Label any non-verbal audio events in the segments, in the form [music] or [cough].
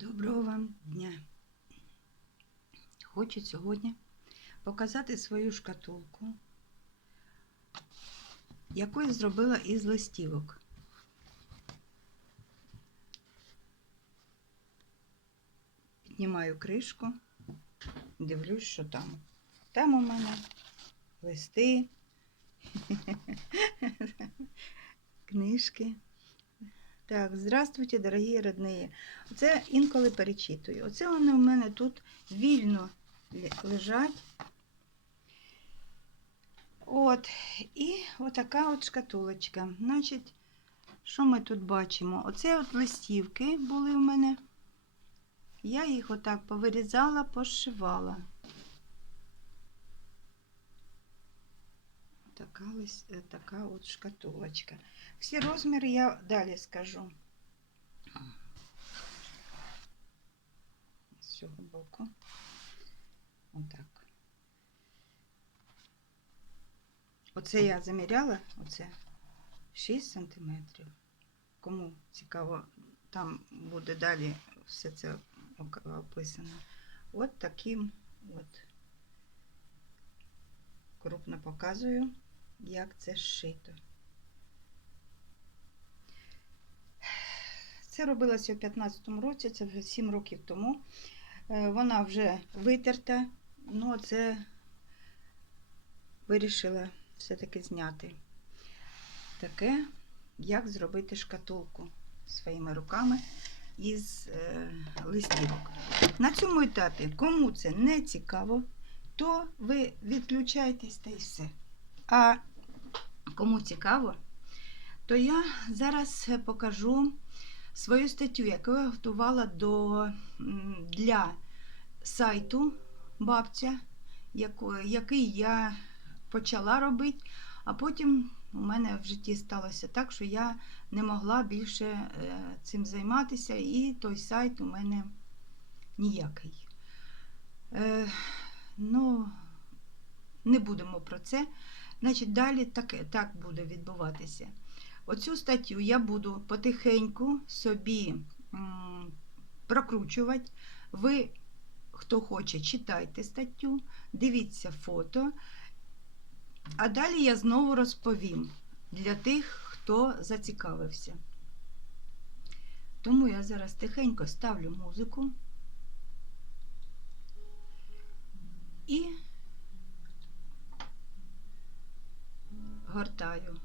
Доброго вам дня! Хочу сьогодні показати свою шкатулку, яку я зробила із листівок. Піднімаю кришку, дивлюсь, що там. Там у мене листи, [laughs] книжки. Так, здравствуйте, дорогі родні. Оце інколи перечитую. Оце вони у мене тут вільно лежать. От, і отака от шкатулочка. Значить, що ми тут бачимо? Оце от листівки були у мене. Я їх отак повирізала, пошивала. Така, е, така от шкатулочка. Всі розміри я далі скажу. З цього боку. Отак. Оце я заміряла, оце 6 сантиметрів. Кому цікаво, там буде далі все це описано. От таким от крупно показую, як це зшито. Це робилося у 15-му році, це вже 7 років тому. Е, Вона вже витерта, ну це вирішила все-таки зняти. Таке, як зробити шкатулку своїми руками із е, листівок. На цьому етапі, кому це не цікаво, то ви відключайтесь та й все. А кому цікаво, то я зараз покажу свою статтю, яку я готувала до, для сайту бабця, яку, який я почала робити, а потім у мене в житті сталося так, що я не могла більше е, цим займатися, і той сайт у мене ніякий. Е, ну, не будемо про це. Значить, далі таке, так буде відбуватися. Оцю статтю я буду потихеньку собі прокручувати. Ви, хто хоче, читайте статтю, дивіться фото. А далі я знову розповім для тих, хто зацікавився. Тому я зараз тихенько ставлю музику і гортаю.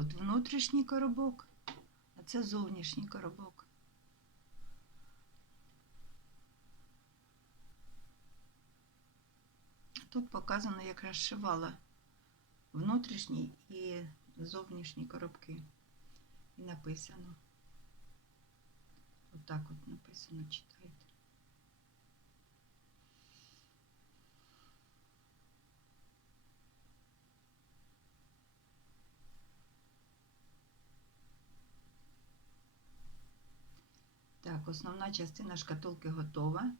От внутрішній коробок, а це зовнішній коробок. Тут показано, як розшивала внутрішній і зовнішні коробки. І написано. Отак от написано, читайте. Так, основна частина шкатулки готова.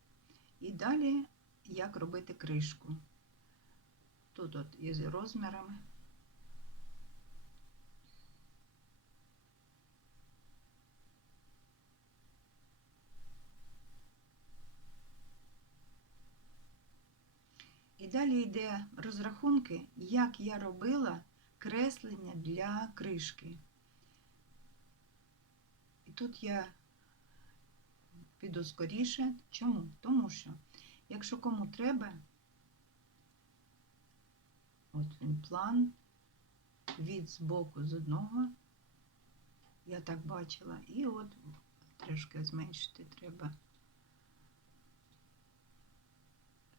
І далі як робити кришку. Тут от із розмірами. І далі йде розрахунки, як я робила креслення для кришки. І тут я піду скоріше. Чому? Тому що, якщо кому треба, от він план, від збоку з одного, я так бачила, і от трошки зменшити треба,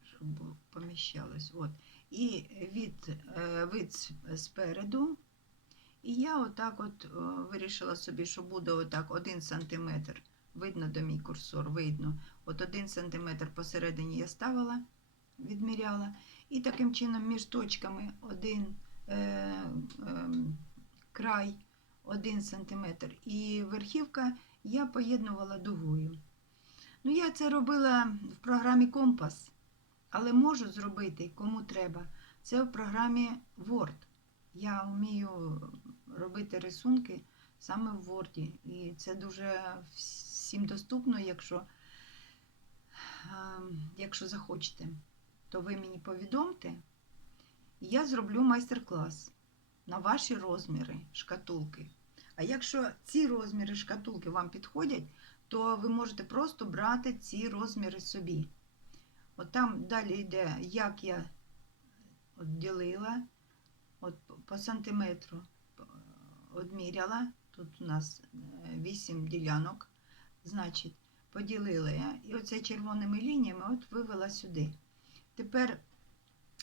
щоб поміщалось. От. І від, е, від спереду, і я отак от вирішила собі, що буде отак 1 сантиметр. Видно до мій курсор, видно. От 1 сантиметр посередині я ставила, відміряла. І таким чином між точками один е, е, край 1 сантиметр. І верхівка я поєднувала дугою. Ну, я це робила в програмі Компас, але можу зробити, кому треба. Це в програмі Word. Я вмію робити рисунки саме в Word. І це дуже всім доступно, якщо, е, якщо захочете, то ви мені повідомте, і я зроблю майстер-клас на ваші розміри шкатулки. А якщо ці розміри шкатулки вам підходять, то ви можете просто брати ці розміри собі. От там далі йде, як я от ділила, от по- сантиметру е, одміряла. Тут у нас 8 ділянок, значить, поділила я. І оце червоними лініями от вивела сюди. Тепер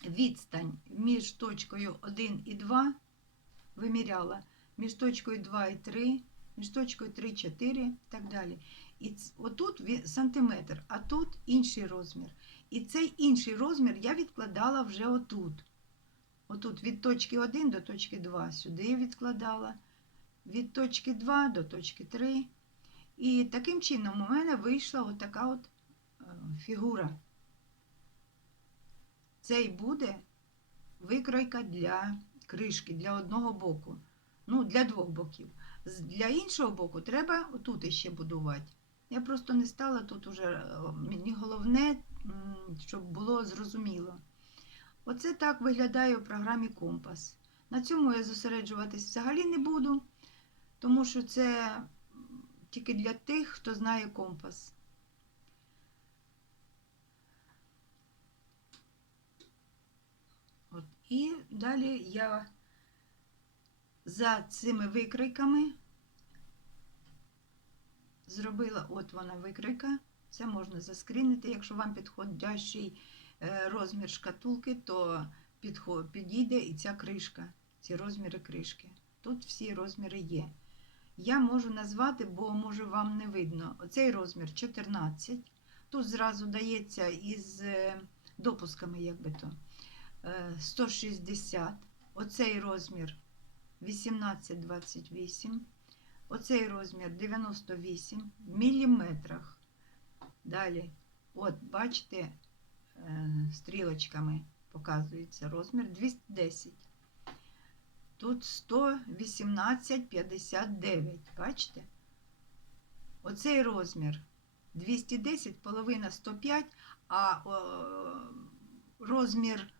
відстань між точкою 1 і 2 виміряла, між точкою 2 і 3, між точкою 3, 4 і так далі. І отут сантиметр, а тут інший розмір. І цей інший розмір я відкладала вже отут. Отут від точки 1 до точки 2 сюди відкладала, від точки 2 до точки 3. І таким чином у мене вийшла отака от е, фігура. Це й буде викройка для кришки, для одного боку. Ну, для двох боків. Для іншого боку треба отут іще будувати. Я просто не стала тут уже. е, Мені головне, щоб було зрозуміло. Оце так виглядає у програмі Компас. На цьому я зосереджуватись взагалі не буду, тому що це тільки для тих, хто знає компас. От. І далі я за цими викройками зробила, от вона викройка. Це можна заскрінити. Якщо вам підходящий е, розмір шкатулки, то підійде і ця кришка, ці розміри кришки. Тут всі розміри є. Я можу назвати, бо може вам не видно. Оцей розмір 14. Тут зразу дається із е, допусками, як то. е, 160. Оцей розмір 18-28. Оцей розмір 98 в міліметрах. Далі, от, бачите, е, стрілочками показується розмір 210. Тут 118,59. Бачите? Оцей розмір 210, половина 105, а о, розмір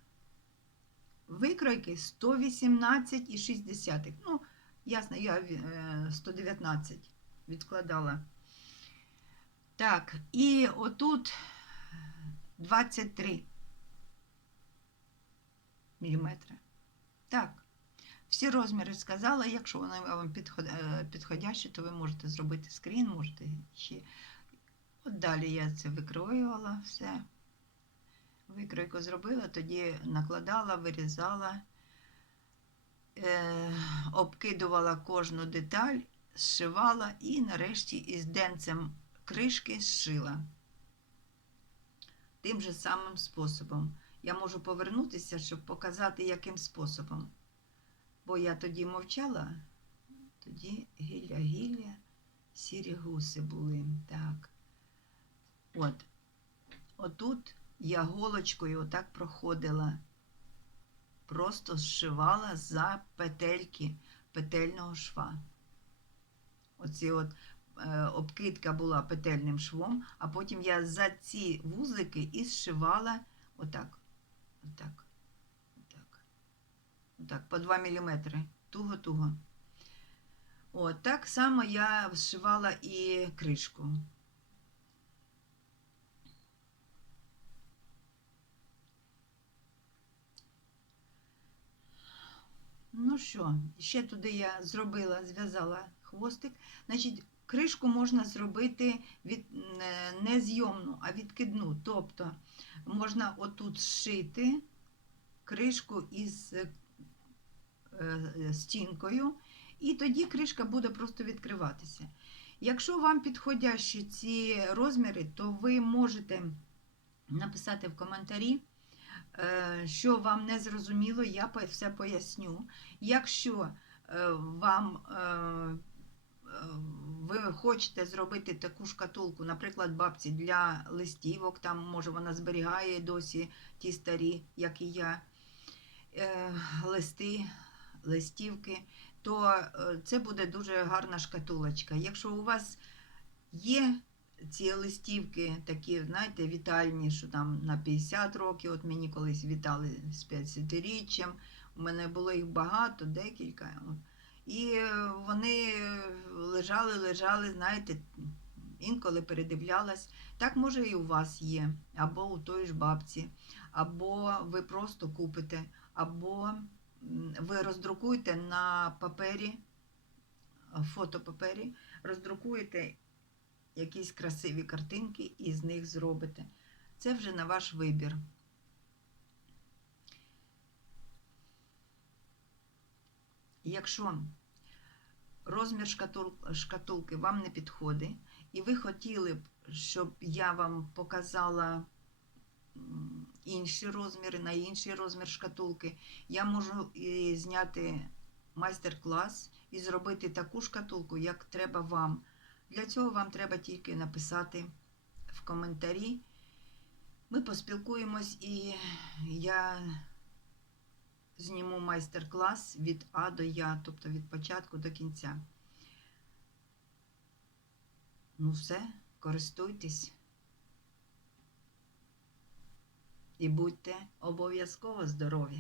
викройки 118,6. Ну, ясно, я е, 119 відкладала. Так, і отут 23 міліметри. Так, Всі розміри сказала. Якщо вони вам е, підходящі, то ви можете зробити скрін, можете ще. От далі я це викроювала все. Викройку зробила, тоді накладала, вирізала, е, обкидувала кожну деталь, зшивала і нарешті із денцем кришки зшила. Тим же самим способом. Я можу повернутися, щоб показати, яким способом. Бо я тоді мовчала, тоді гілля-гілля, сірі гуси були. Так. От. Отут я голочкою отак проходила. Просто зшивала за петельки петельного шва. Оці от е, обкидка була петельним швом, а потім я за ці вузлики і зшивала. Отак. Отак. Отак, по 2 мм. Туго-туго. От, так само я зшивала і кришку. Ну що, ще туди я зробила, зв'язала хвостик. Значить, кришку можна зробити від, е, не зйомну, а відкидну. Тобто можна отут зшити кришку із е, стінкою, і тоді кришка буде просто відкриватися. Якщо вам підходящі ці розміри, то ви можете написати в коментарі, е, що вам не зрозуміло, я все поясню. Якщо е, вам е, е, ви хочете зробити таку шкатулку, наприклад, бабці для листівок, там може вона зберігає досі ті старі, як і я, е, листи, листівки, то е, це буде дуже гарна шкатулочка. Якщо у вас є ці листівки, такі, знаєте, вітальні, що там на 50 років, от мені колись вітали з 50-річчям, у мене було їх багато, декілька. І вони лежали, лежали, знаєте, інколи передивлялась. Так може і у вас є, або у тої ж бабці, або ви просто купите, або ви роздрукуєте на папері, е, фотопапері, роздрукуєте якісь красиві картинки і з них зробите. Це вже на ваш вибір. Якщо розмір шкатулки вам не підходить, і ви хотіли б, щоб я вам показала інші розміри, на інший розмір шкатулки, я можу зняти майстер-клас і зробити таку шкатулку, як треба вам. Для цього вам треба тільки написати в коментарі. Ми поспілкуємось і я зніму майстер-клас від А до Я, тобто від початку до кінця. Ну все, користуйтесь. І будьте обов'язково здорові!